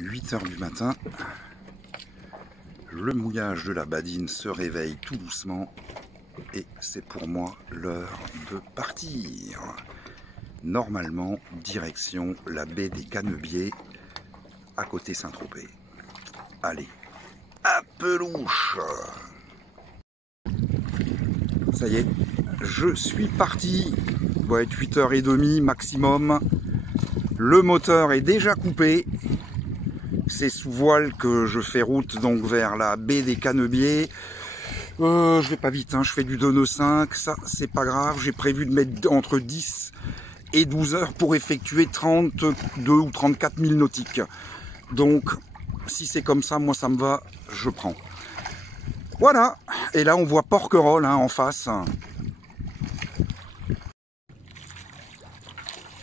8 h du matin. Le mouillage de la badine se réveille tout doucement et c'est pour moi l'heure de partir. Normalement, direction la baie des Canebiers, à côté Saint-Tropez. Allez, à pelouche! Ça y est, je suis parti. Il doit être 8 h 30 maximum. Le moteur est déjà coupé. C'est sous voile que je fais route donc vers la baie des Canebiers. Je vais pas vite, hein, je fais du 2 nœuds 5, ça c'est pas grave. J'ai prévu de mettre entre 10 et 12 heures pour effectuer 32 ou 34 milles nautiques. Donc si c'est comme ça, moi ça me va, je prends. Voilà, et là on voit Porquerolles hein, en face.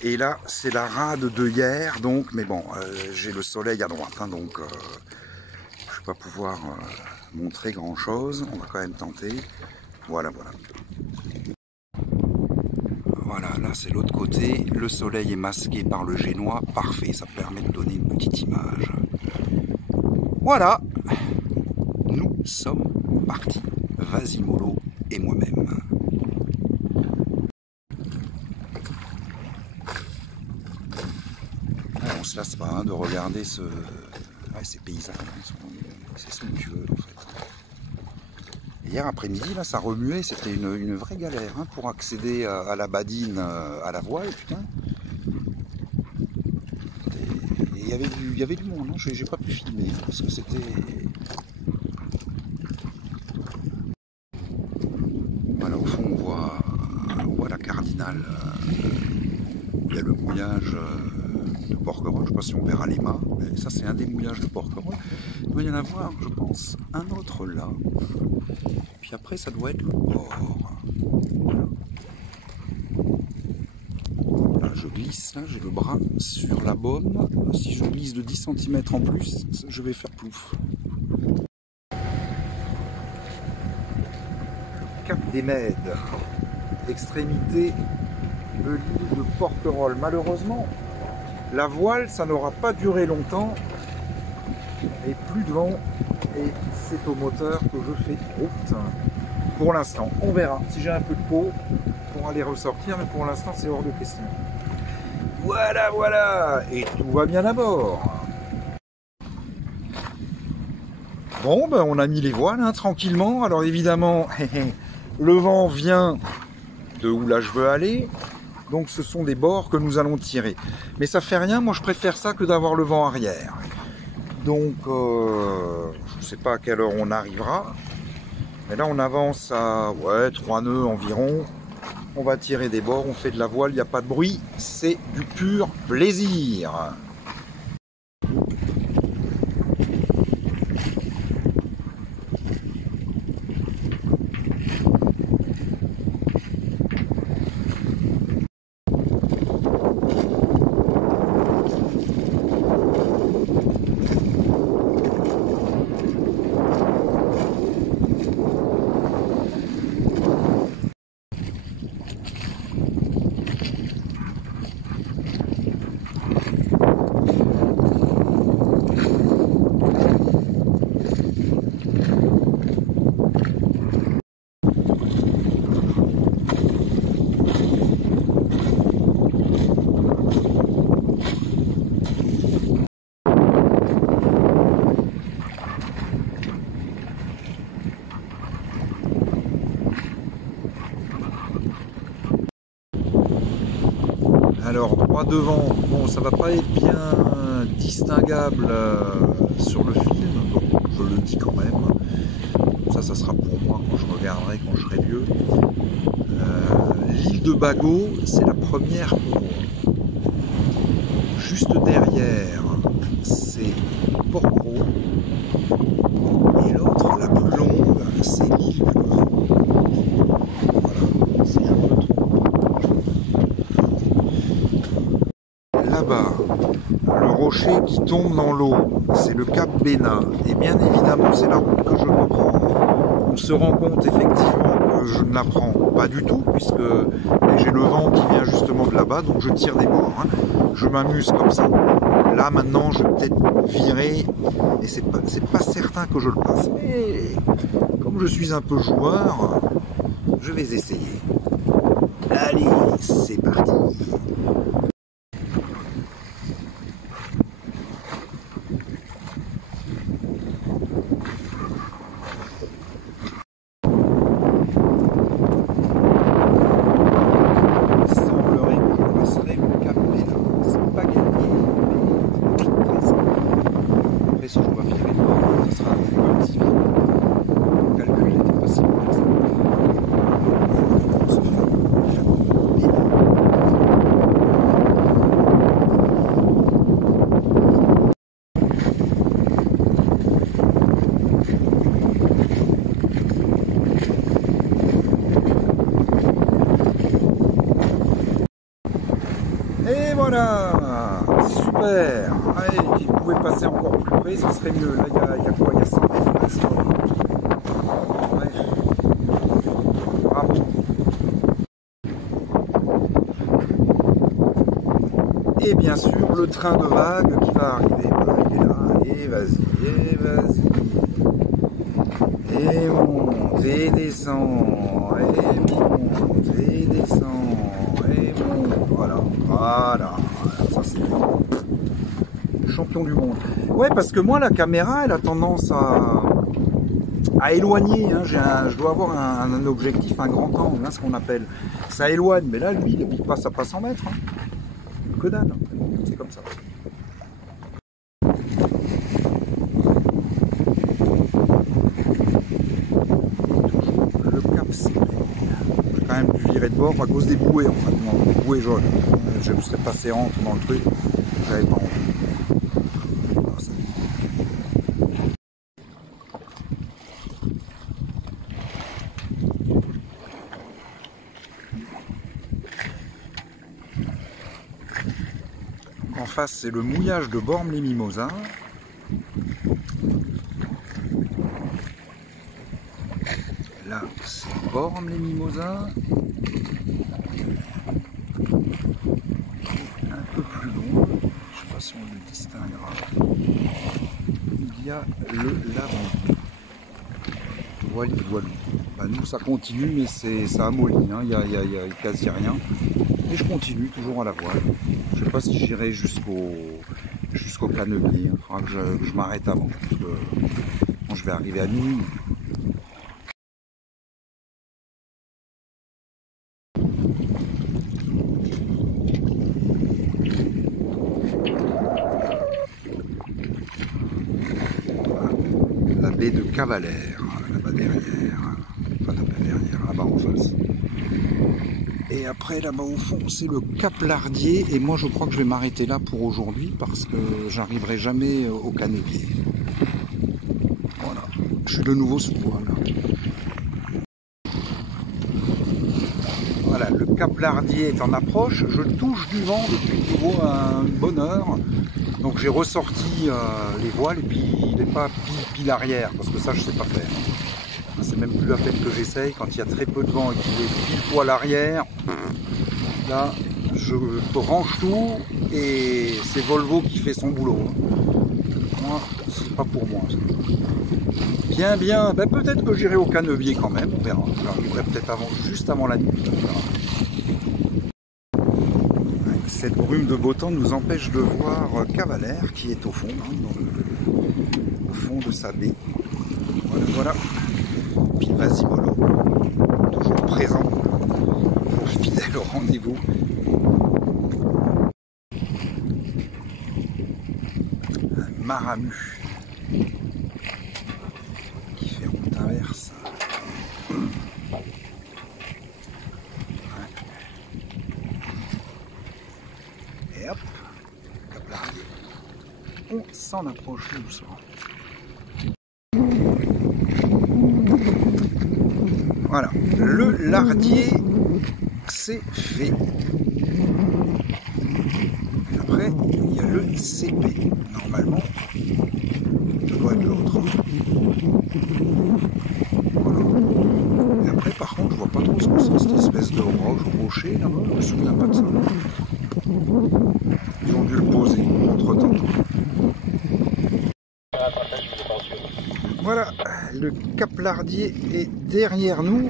Et là, c'est la rade de hier, donc, mais bon, j'ai le soleil à droite, hein, donc je ne vais pas pouvoir montrer grand-chose. On va quand même tenter. Voilà, voilà. Voilà, là c'est l'autre côté. Le soleil est masqué par le génois. Parfait, ça permet de donner une petite image. Voilà, nous sommes partis. Vas-y mollo et moi-même. On se lasse pas hein, de regarder ces paysages, c'est somptueux en fait. Hier après-midi, là, ça remuait, c'était une vraie galère hein, pour accéder à la badine, à la voile, putain. Et il y avait du monde, hein, j'ai pas pu filmer parce que c'était. Voilà, au fond, on voit la Cardinale. Il y a le mouillage de Porquerolles, je ne sais pas si on verra les mâts, mais ça c'est un des mouillages de Porquerolles. Il doit y en avoir, je pense, un autre là. Puis après ça doit être le port. Voilà. Là je glisse, là j'ai le bras sur la baume. Si je glisse de 10 cm en plus, je vais faire plouf. Le cap des Mèdes, extrémité de l'île de Porquerolles. Malheureusement, la voile, ça n'aura pas duré longtemps et plus de vent et c'est au moteur que je fais route. Pour l'instant, on verra si j'ai un peu de peau pour aller ressortir, mais pour l'instant c'est hors de question. Voilà, voilà, et tout va bien à bord. Bon, ben on a mis les voiles hein, tranquillement. Alors évidemment, le vent vient de où là je veux aller. Donc ce sont des bords que nous allons tirer. Mais ça fait rien, moi je préfère ça que d'avoir le vent arrière. Donc je ne sais pas à quelle heure on arrivera. Mais là on avance à 3 nœuds environ. On va tirer des bords, on fait de la voile, il n'y a pas de bruit. C'est du pur plaisir. Alors droit devant, bon ça va pas être bien distinguable sur le film, bon je le dis quand même, ça sera pour moi quand je regarderai quand je serai vieux. L'île de Bagot c'est la première cour. Juste derrière c'est Porquerolles et l'autre la plus longue c'est l'île de voilà, c'est un peu trop. Là-bas, le rocher qui tombe dans l'eau, c'est le cap Bénin. Et bien évidemment, c'est la route que je dois prendre. On se rend compte effectivement que je ne la prends pas du tout, puisque j'ai le vent qui vient justement de là-bas, donc je tire des bords. Hein. je m'amuse comme ça. Là maintenant je vais peut-être virer et c'est pas certain que je le passe. Mais comme je suis un peu joueur, je vais essayer. Allez, c'est parti. Si je dois virer le bord, ce sera un peu petit. Le calcul n'était pas si bon que ça. On se fait et voilà, super. Allez, si vous pouvez passer encore plus près, ce serait mieux. Là, il y a quoi? Il y a 100 mètres maximum. Bref. Bravo. Et bien sûr, le train de vague qui va arriver. Voilà, il est là. Allez, vas-y, et vas-y. Et monte, et descend, et monte, et descend, et monte. Voilà, voilà. Ça, c'est champion du monde. Ouais, parce que moi, la caméra, elle a tendance à éloigner. Hein. Je dois avoir un objectif, un grand angle, hein, ce qu'on appelle. Ça éloigne, mais là, lui, il ne passe à pas 100 mètres. Hein. Que dalle. C'est comme ça. Le Cap Sévère. J'ai quand même dû virer de bord à cause des bouées, en fait. Non, des bouées jaunes. Je me serais passé entre dans le truc. J'avais pas envie. En face, c'est le mouillage de Bormes-les-Mimosas. Là, c'est Bormes-les-Mimosas. Un peu plus loin, je ne sais pas si on le distinguera, il y a le Lavandou. Voilà, voilà. Bah, nous, ça continue, mais ça amollit, hein. Il y a quasi rien. Et je continue toujours à la voile. Je ne sais pas si j'irai jusqu'au Canebier. Il faudra que je m'arrête avant, parce que bon, je vais arriver à minuit. La baie de Cavalère, là-bas derrière, pas derrière, là-bas en face. Et après, là-bas au fond, c'est le Cap Lardier. Et moi, je crois que je vais m'arrêter là pour aujourd'hui parce que j'arriverai jamais au Canebier. Voilà, je suis de nouveau sous voile. Voilà, le Cap Lardier est en approche. Je touche du vent depuis de nouveau une bonne heure. Donc j'ai ressorti les voiles et puis il n'est pas pile arrière parce que ça, je sais pas faire. C'est même plus la peine que j'essaye quand il y a très peu de vent et qu'il est pile poil arrière. Là, je range tout et c'est Volvo qui fait son boulot. Moi, c'est pas pour moi. Bien, bien. Ben, peut-être que j'irai au Canebier quand même, on verra. J'arriverai peut-être juste avant la nuit. Cette brume de beau temps nous empêche de voir Cavalère qui est au fond, hein, au fond de sa baie. Voilà, voilà. Puis vas-y mollo, toujours présent, toujours fidèle au rendez-vous. Un maramu qui fait route inverse. Et hop, Cap Lardier. On s'en approche doucement. Voilà, le Lardier, c'est fait. Après, il y a le CP. Normalement, ça doit être l'autre. Voilà. Et après, par contre, je vois pas trop ce que c'est, cette espèce de rocher là-bas. Je me souviens pas de ça. entre-temps. Voilà, le Cap Lardier est derrière nous.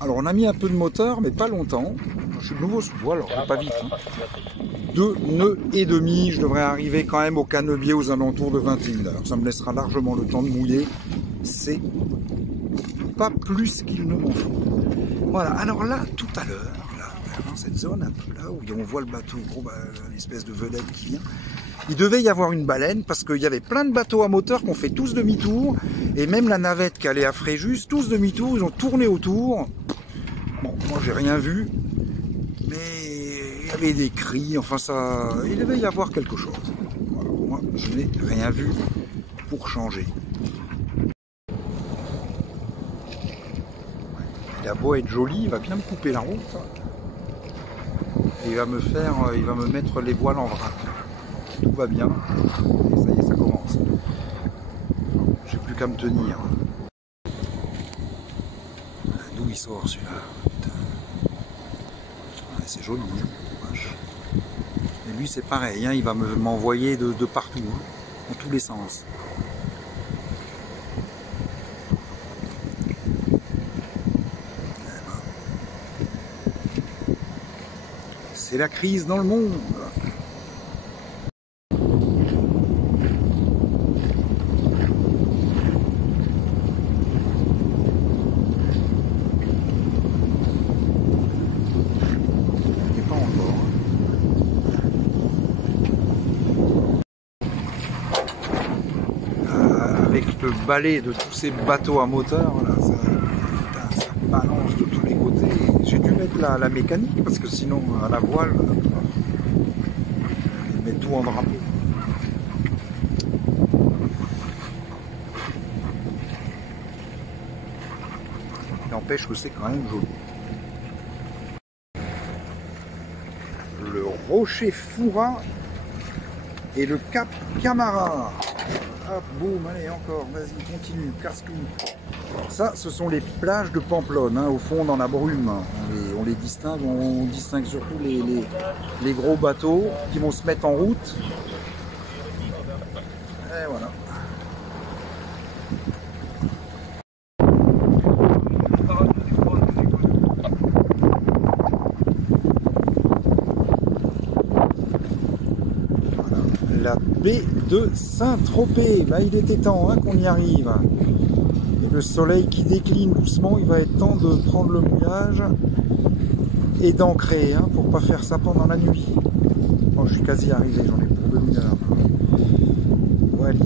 Alors on a mis un peu de moteur, mais pas longtemps. Je suis de nouveau sous voile, alors pas vite. Hein. 2 nœuds et demi, je devrais arriver quand même au Canebier aux alentours de 21h. Ça me laissera largement le temps de mouiller. C'est pas plus qu'il ne m'en faut. Voilà, alors là, tout à l'heure, dans cette zone, un peu là où on voit le bateau, l'espèce de vedette qui vient, il devait y avoir une baleine parce qu'il y avait plein de bateaux à moteur qui ont fait tous demi-tour, et même la navette qui allait à Fréjus, tous demi-tour, ils ont tourné autour. Bon, moi j'ai rien vu, mais il y avait des cris, enfin ça, il devait y avoir quelque chose. Voilà, moi je n'ai rien vu pour changer. Il a beau être joli, il va bien me couper la route. Il va me mettre les voiles en vrac. Tout va bien. Et ça y est, ça commence. J'ai plus qu'à me tenir. D'où il sort celui-là? C'est joli, hein. Et lui c'est pareil, hein. Il va m'envoyer de partout, hein, dans tous les sens. C'est la crise dans le monde. Et pas encore. Avec le balai de tous ces bateaux à moteur, là, ça balance de tous les côtés. J'ai dû mettre la mécanique parce que sinon à la voile, il met tout en drapeau. N'empêche que c'est quand même joli. Le Rocher Foura et le Cap Camara. Hop, boum, allez encore, vas-y, continue, casse tout. Ça, ce sont les plages de Pamplonne, hein, au fond dans la brume. On les distingue, on distingue surtout les gros bateaux qui vont se mettre en route. Et voilà. La baie de Saint-Tropez, bah, il était temps, hein, qu'on y arrive. Et le soleil qui décline doucement, il va être temps de prendre le mouillage et d'ancrer, hein, pour pas faire ça pendant la nuit. Bon, je suis quasi arrivé, j'en ai pour 2 heures. Voilà.